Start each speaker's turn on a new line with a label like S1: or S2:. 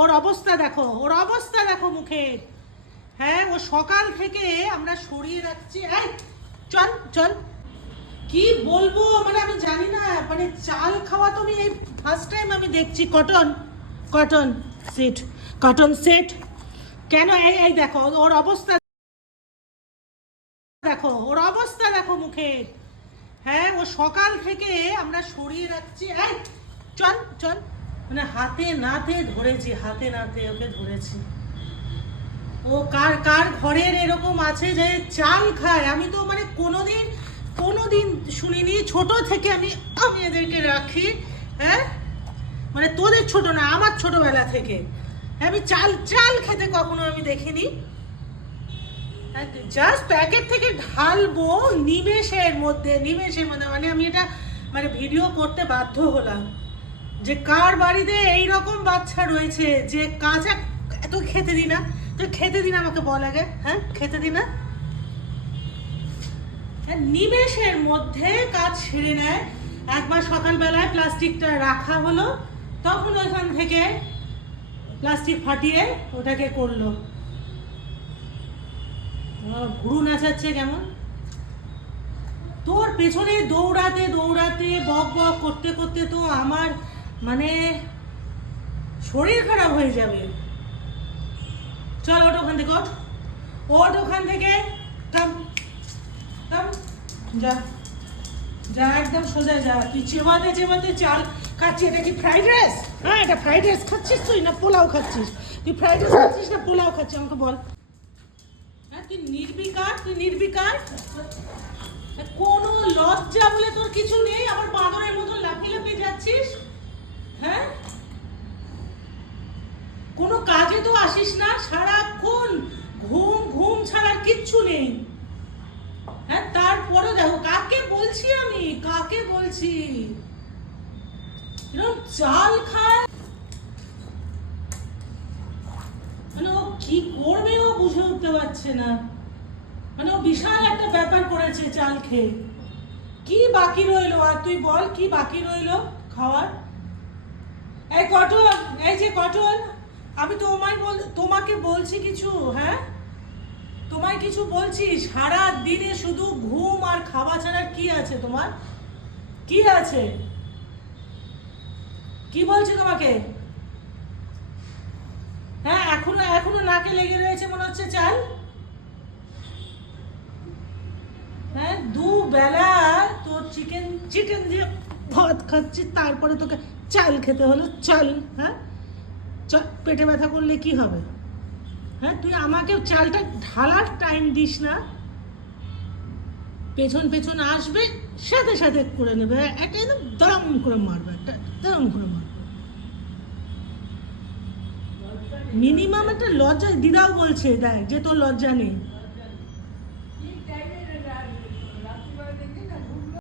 S1: ওর অবস্থা দেখো, ওর অবস্থা দেখো মুখের হ্যাঁ ও সকাল থেকে আমরা সরিয়ে রাখছি। চল চল। কি বলব মানে আমি জানি না মানে চাল খাওয়া তো আমি এই ফার্স্ট টাইম আমি দেখছি। Cotton cotton set cotton set কেন? এই এই দেখো, ওর অবস্থা দেখো, ওর অবস্থা দেখো মুখের হ্যাঁ ও সকাল থেকে আমরা সরিয়ে রাখছি। চল চল। মানে হাতে নাতে ধরেছি, হাতে নাতে ওকে ধরেছি। ও কার কার ঘরের এরকম আছে যে চাল খায়? আমি তো মানে কোনোদিন কোনোদিন শুনিনি, ছোট থেকে আমি আমি এদেরকে রাখি হ্যাঁ? মানে তোদের ছোট না, আমার ছোটবেলা থেকে। আমি চাল চাল খেতে কখনো আমি দেখিনি। জাস্ট প্যাকেট থেকে ঢালবো নিমেষের মধ্যে নিমেষের মধ্যে। মানে আমি এটা মানে ভিডিও করতে বাধ্য হলাম। যে কার বাড়িতে এই রকম বাচ্চা রয়েছে যে কাঁচা এত খেতে দি না? তুই খেতে দিন আমাকে বল আগে হ্যাঁ? খেতে দি না? হ্যাঁ, নিমেষের মধ্যে কাজ ছেড়ে নেয়। একবার সকালবেলায় প্লাস্টিকটা রাখা হলো তখন ওইখান থেকে প্লাস্টিক ফাটিয়ে ওটাকে করল। ভুরু নাচাচ্ছে কেমন? তোর পেছনে দৌড়াতে দৌড়াতে বক বক করতে করতে তো আমার মানে শরীর খারাপ হয়ে যাবে। চল ওঠ ওখান থেকে, ওঠ। ওঠ ওখান থেকে। কাম কাম যা যা, একদম সোজা যা। চেবাতে চেবাতে চাল খাচ্ছি। এটা কি ফ্রাইড রাইস হ্যাঁ এটা ফ্রাইড রাইস খাচ্ছিস তুই না পোলাও খাচ্ছিস? তুই ফ্রাইড রাইস খাচ্ছিস না পোলাও খাচ্ছিস? আমাকে বল। হ্যাঁ তুই নির্বিকার তুই নির্বিকার। কোনো লজ্জা বলে তোর কিছু নেই? হ্যাঁ? কোনো কাজে তো আসিস না, সারাক্ষণ ঘুম ঘুম ছাড়া আর কিচ্ছু নেই। হ্যাঁ তারপরে দেখো, কাকে বলছি আমি? কাকে বলছি? চাল খায়। মানে ও কি করবে ও বুঝে উঠতে পারছে না। মানে ও বিশাল একটা ব্যাপার করেছে চাল খেয়ে। কি বাকি রইল? আর তুই বল, কি বাকি রইল খাওয়ার? কটন এই যে কটন আমি তোমায় বল, তোমাকে বলছি কিছু হ্যাঁ? তোমায় কিছু বলছি, সারা দিনে শুধু ঘুম আর খাওয়া ছাড়া কি আছে তোমার? কি আছে? কি বলছি তোমাকে? হ্যাঁ এখনও এখনও নাকে লেগে রয়েছে মনে হচ্ছে চাল? হ্যাঁ দু বেলা তোর চিকেন চিকেন দিয়ে ভাত খাচ্ছি, তারপরে তোকে চাল খেতে হলো চাল হ্যাঁ? পেটে ব্যথা করলে কি হবে? হ্যাঁ তুই আমাকে চালটা ঢালার টাইম দিস না। পেছন পেছন আসবে, সাথে সাথে করে নেবে। একটা একদম দরম করে মারবে, একটা দরম করে মারবে। মিনিমাম একটা লজ্জা, দিদাও বলছে, দেখ, যে তোর লজ্জা নেই।